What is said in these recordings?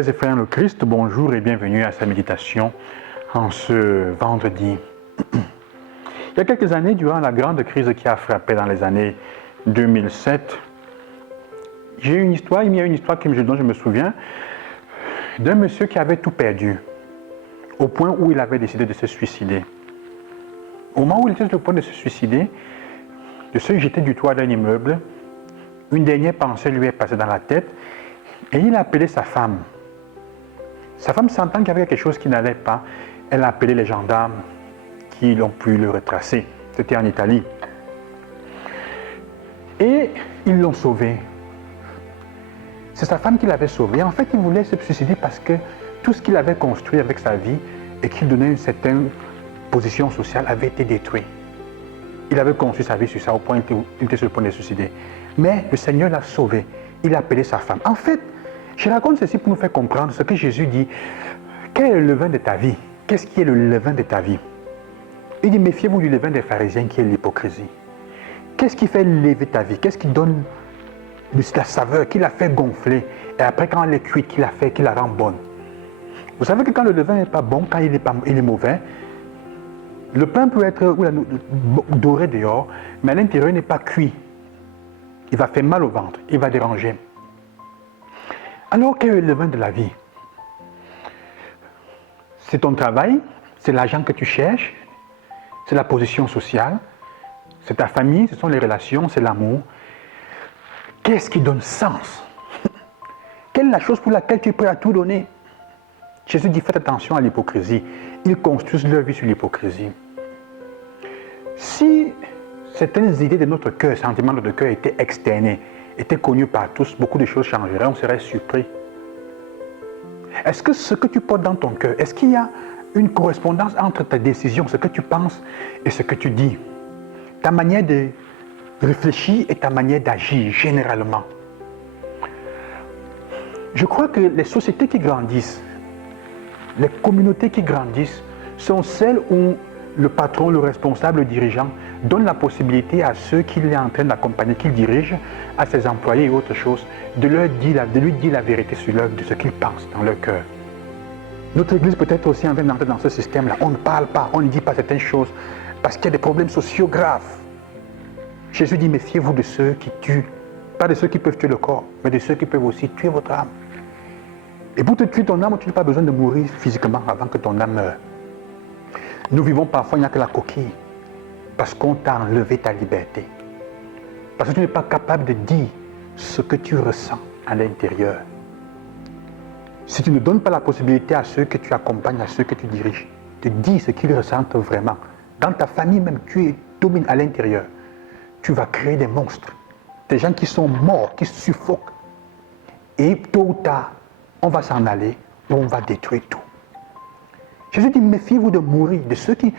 Frères et frères, le Christ, bonjour et bienvenue à sa méditation en ce vendredi. Il y a quelques années, durant la grande crise qui a frappé dans les années 2007, il y a une histoire dont je me souviens, d'un monsieur qui avait tout perdu, au point où il avait décidé de se suicider. Au moment où il était sur le point de se suicider, de se jeter du toit d'un immeuble, une dernière pensée lui est passée dans la tête et il a appelé sa femme. Sa femme, sentant qu'il y avait quelque chose qui n'allait pas, elle a appelé les gendarmes qui l'ont pu le retracer. C'était en Italie. Et ils l'ont sauvé. C'est sa femme qui l'avait sauvé. En fait, il voulait se suicider parce que tout ce qu'il avait construit avec sa vie et qui donnait une certaine position sociale avait été détruit. Il avait construit sa vie sur ça au point où il était sur le point de se suicider. Mais le Seigneur l'a sauvé. Il a appelé sa femme. En fait, je raconte ceci pour nous faire comprendre ce que Jésus dit. Quel est le levain de ta vie? Qu'est-ce qui est le levain de ta vie? Il dit, méfiez-vous du levain des pharisiens qui est l'hypocrisie. Qu'est-ce qui fait lever ta vie? Qu'est-ce qui donne de la saveur, qui la fait gonfler? Et après, quand elle est cuite, qui la rend bonne? Vous savez que quand le levain n'est pas bon, quand il est mauvais, le pain peut être doré dehors, mais à l'intérieur, il n'est pas cuit. Il va faire mal au ventre, il va déranger. Alors, quel est le levain de la vie? C'est ton travail, c'est l'argent que tu cherches, c'est la position sociale, c'est ta famille, ce sont les relations, c'est l'amour. Qu'est-ce qui donne sens? Quelle est la chose pour laquelle tu es prêt à tout donner? Jésus dit, faites attention à l'hypocrisie. Ils construisent leur vie sur l'hypocrisie. Si certaines idées de notre cœur, sentiments de notre cœur étaient externés, étaient connus par tous, beaucoup de choses changeraient, on serait surpris. Est-ce que ce que tu portes dans ton cœur, est-ce qu'il y a une correspondance entre ta décision, ce que tu penses et ce que tu dis? Ta manière de réfléchir et ta manière d'agir, généralement. Je crois que les sociétés qui grandissent, les communautés qui grandissent, sont celles où le patron, le responsable, le dirigeant donne la possibilité à ceux qu'il est en train d'accompagner, qu'il dirige, à ses employés et autres choses, de lui dire la vérité sur de ce qu'ils pensent dans leur cœur. Notre Église peut être aussi en train d'entrer dans ce système-là. On ne parle pas, on ne dit pas certaines choses, parce qu'il y a des problèmes sociaux graves. Jésus dit, méfiez-vous de ceux qui tuent, pas de ceux qui peuvent tuer le corps, mais de ceux qui peuvent aussi tuer votre âme. Et pour te tuer ton âme, tu n'as pas besoin de mourir physiquement avant que ton âme meure. Nous vivons parfois, il n'y a que la coquille, parce qu'on t'a enlevé ta liberté. Parce que tu n'es pas capable de dire ce que tu ressens à l'intérieur. Si tu ne donnes pas la possibilité à ceux que tu accompagnes, à ceux que tu diriges, de dire ce qu'ils ressentent vraiment, dans ta famille même, tu domines à l'intérieur, tu vas créer des monstres, des gens qui sont morts, qui suffoquent. Et tôt ou tard, on va s'en aller ou on va détruire tout. Jésus dit, méfiez-vous de mourir, de ceux qui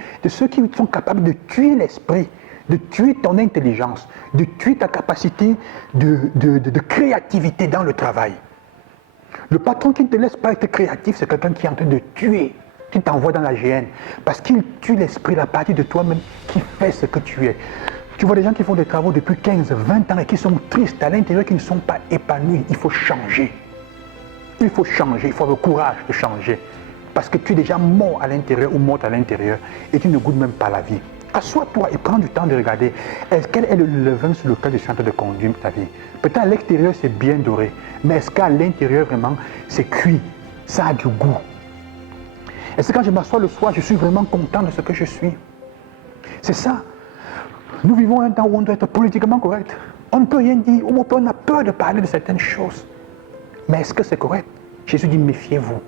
sont capables de tuer l'esprit, de tuer ton intelligence, de tuer ta capacité de créativité dans le travail. Le patron qui ne te laisse pas être créatif, c'est quelqu'un qui est en train de tuer, qui t'envoie dans la géhenne, parce qu'il tue l'esprit, la partie de toi-même qui fait ce que tu es. Tu vois des gens qui font des travaux depuis 15, 20 ans et qui sont tristes à l'intérieur, qui ne sont pas épanouis. Il faut changer. Il faut changer, il faut avoir le courage de changer. Parce que tu es déjà mort à l'intérieur ou morte à l'intérieur et tu ne goûtes même pas la vie. Assois-toi et prends du temps de regarder quel est le levain sur lequel je suis en train de conduire ta vie. Peut-être à l'extérieur c'est bien doré, mais est-ce qu'à l'intérieur vraiment c'est cuit, ça a du goût? Est-ce que quand je m'assois le soir, je suis vraiment content de ce que je suis? C'est ça. Nous vivons un temps où on doit être politiquement correct. On ne peut rien dire, on a peur de parler de certaines choses. Mais est-ce que c'est correct? Jésus dit, méfiez-vous.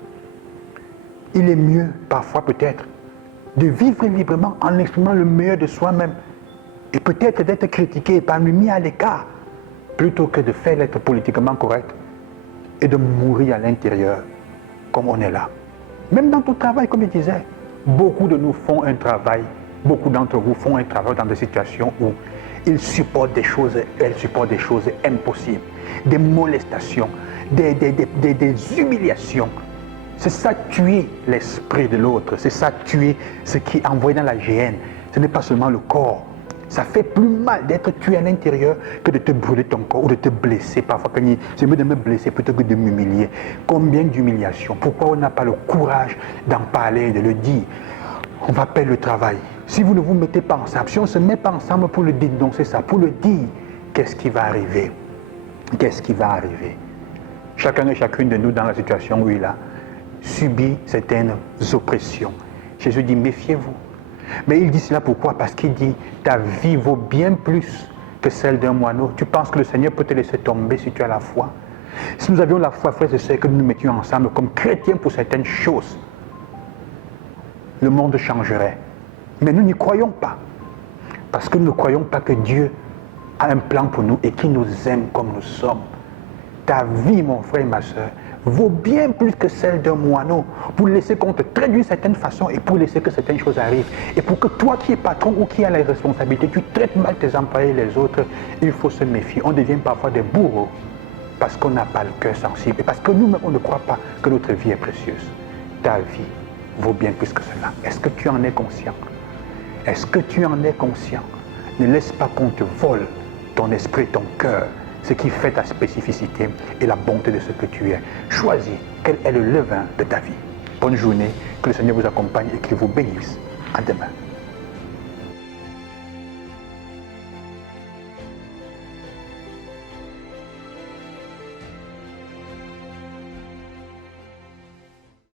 Il est mieux, parfois peut-être, de vivre librement en exprimant le meilleur de soi-même et peut-être d'être critiqué, parmi mis à l'écart, plutôt que de faire l'être politiquement correct et de mourir à l'intérieur comme on est là. Même dans ton travail, comme je disais, beaucoup de nous font un travail, beaucoup d'entre vous font un travail dans des situations où ils supportent des choses, elles supportent des choses impossibles, des molestations, des humiliations. C'est ça tuer l'esprit de l'autre, c'est ça tuer ce qui est envoyé dans la géhenne. Ce n'est pas seulement le corps, Ça fait plus mal d'être tué à l'intérieur que de te brûler ton corps ou de te blesser. Parfois, c'est mieux de me blesser plutôt que de m'humilier. Combien d'humiliations? Pourquoi on n'a pas le courage d'en parler et de le dire? On va perdre le travail. Si vous ne vous mettez pas ensemble, si on ne se met pas ensemble pour le dénoncer ça, pour le dire, qu'est-ce qui va arriver? Qu'est-ce qui va arriver? Chacun et chacune de nous dans la situation où il a subi certaines oppressions. Jésus dit, méfiez-vous. Mais il dit cela pourquoi? Parce qu'il dit, ta vie vaut bien plus que celle d'un moineau. Tu penses que le Seigneur peut te laisser tomber si tu as la foi? Si nous avions la foi, frères et sœurs, que nous nous mettions ensemble comme chrétiens pour certaines choses, le monde changerait. Mais nous n'y croyons pas. Parce que nous ne croyons pas que Dieu a un plan pour nous et qu'il nous aime comme nous sommes. Ta vie, mon frère et ma soeur, vaut bien plus que celle d'un moineau pour laisser qu'on te traite d'une certaine façon et pour laisser que certaines choses arrivent. Et pour que toi qui es patron ou qui as la responsabilité, tu traites mal tes employés et les autres, il faut se méfier. On devient parfois des bourreaux parce qu'on n'a pas le cœur sensible et parce que nous-mêmes, on ne croit pas que notre vie est précieuse. Ta vie vaut bien plus que cela. Est-ce que tu en es conscient? Est-ce que tu en es conscient? Ne laisse pas qu'on te vole ton esprit, ton cœur, ce qui fait ta spécificité et la bonté de ce que tu es. Choisis quel est le levain de ta vie. Bonne journée, que le Seigneur vous accompagne et qu'il vous bénisse. À demain.